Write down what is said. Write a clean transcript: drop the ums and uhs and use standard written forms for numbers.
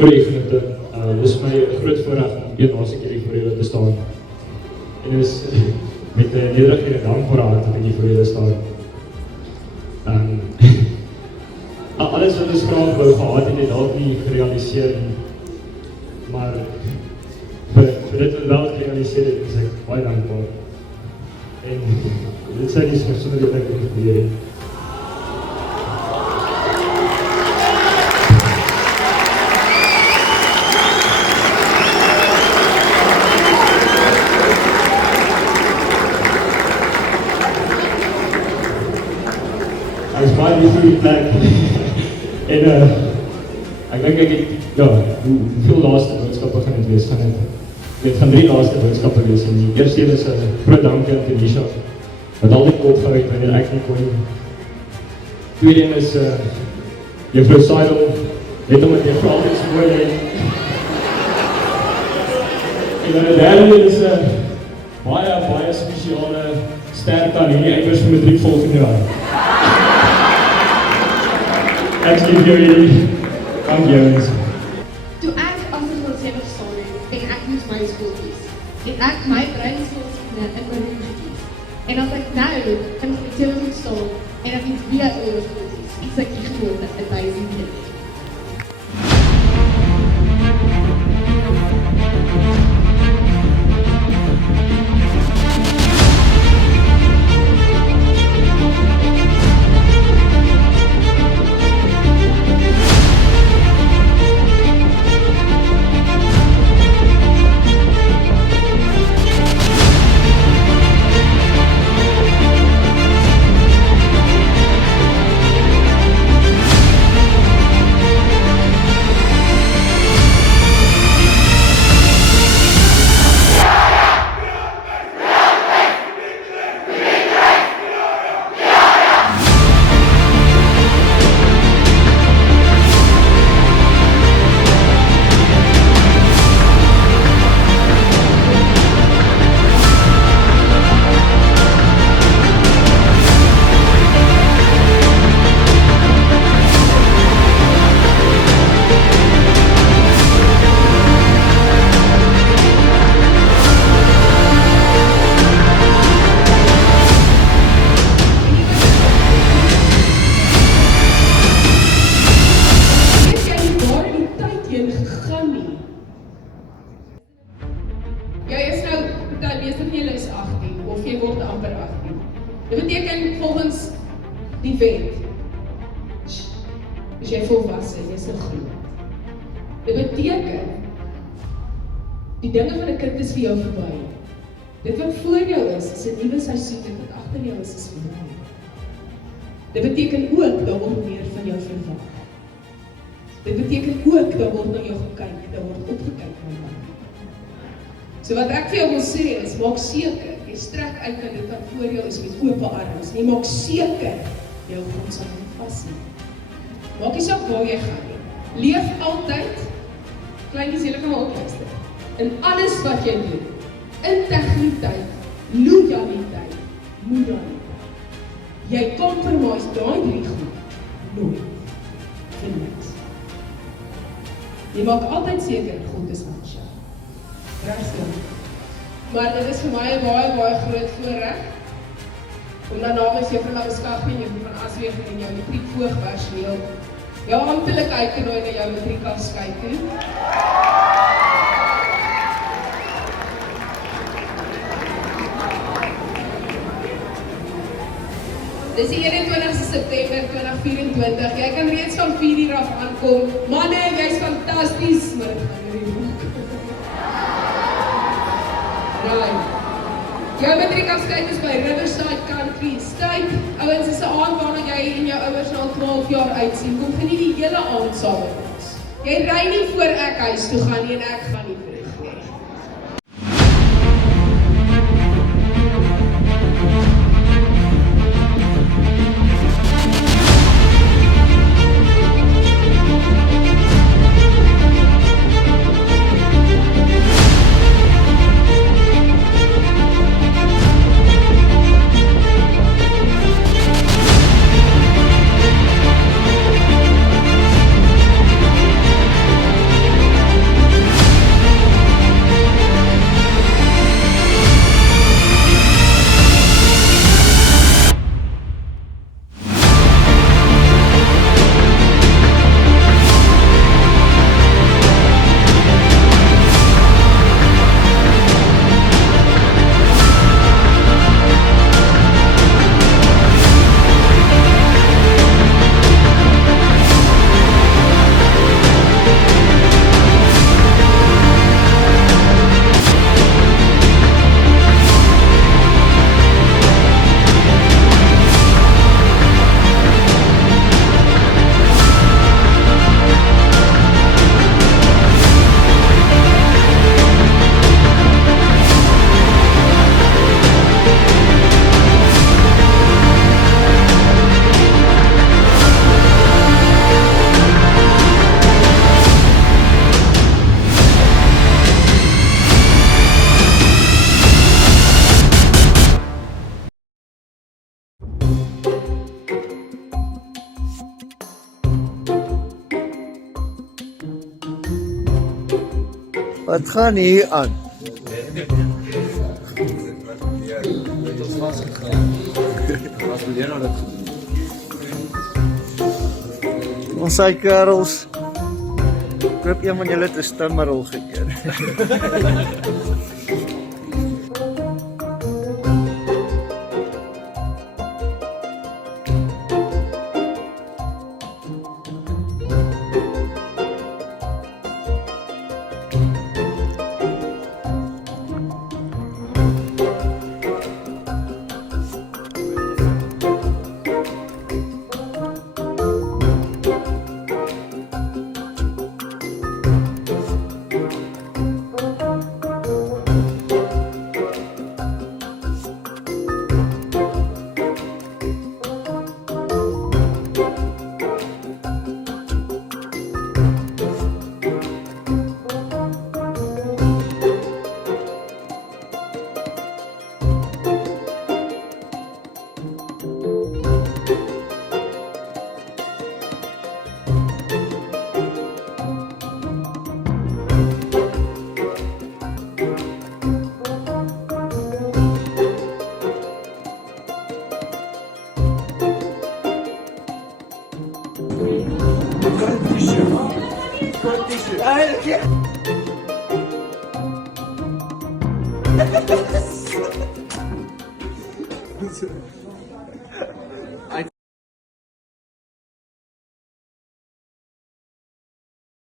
Goeie vrienden, dis my groot voorreg om een laaste keer hier voor julle te staan. En is met 'n nederige en dankbare hart dat ek hier voor julle staan. Alles wat ons graag wou gehad het, het dalk nie gerealiseer nie. Maar vir dit wat wel gerealiseer het, is ek baie dankbaar. En dit sê nie sonder dat ek dit gebeur het. Ek is baie lief vir die plek. En ek dink ek het, hoeveel laaste boodskappe gaan het wees? Dit gaan 3 laaste boodskappe wees. En die eerste is 'n groot dankie aan Tanisha, wat al die kop gehou het wanneer ek nie kon nie. Tweede een is Juffrou Seidel, net omdat jy vir altyd so mooi het. En dan die derde is baie spesiale sterkte aan hierdie einders van matriek volgende jaar. Ek lief jullie. Dank julle. Toe ek agter 7 gestaan het, en ek moes my skool kies. En ek my breinskoolskinder in my room gekies. En as ek nou in die 7 moet staan, en ek iets weer oor skool kies, kies ek die gewoonte in 1000 keer. Dit beteken volgens die wet, is jy volwasse, jy is groot. Dit beteken, die dinge van 'n kind is vir jou verby. Dit wat voor jou is 'n nuwe seisoen, dit wat agter jou is verby. Dit beteken ook, daar word meer van jou verwag. Dit beteken ook, daar word na jou gekyk, daar word opgekyk na jou. So wat ek vir jou wil sê is, maak seker, jy strek uit na dit wat voor jou is met oop arms. Jy maak seker, jou God sal nie vasneem. Maak nie saak waar jy gaan nie. Leef altyd, kleinies, julle kan maar opluister, in alles wat jy doen. Integriteit, loyaliteit, moraliteit. Jy compromise daai 3 goed, nooit, vir niks. Jy maak altyd seker, God is aan jou. Regstel. Maar dit is vir my 'n baie groot voorreg om dan namens Juffrou Labeskagh en Juffrou van Aswegen en jou matriek voorpersoneel jou amptelik uitgenooi na jou matriek afskeid toe. Dis die 21ste September 2024. Jy kan reeds van 4 uur af aankom. Manne, jy's fantasties, maar dit gaan nie goed. Right. Jou matriekafskeid is by Riverside Country Estate. Ouens, is 'n aand waarna jy en jou ouers al 12 jaar uitsien. Kom geniet die hele aand saam met ons. Jy ry nie voor ek huis toe gaan nie en ek gaan nie vir Wat gaan hier aan? Ons sy kerels. Ek hoop een van julle het 'n stimmerol gekeer.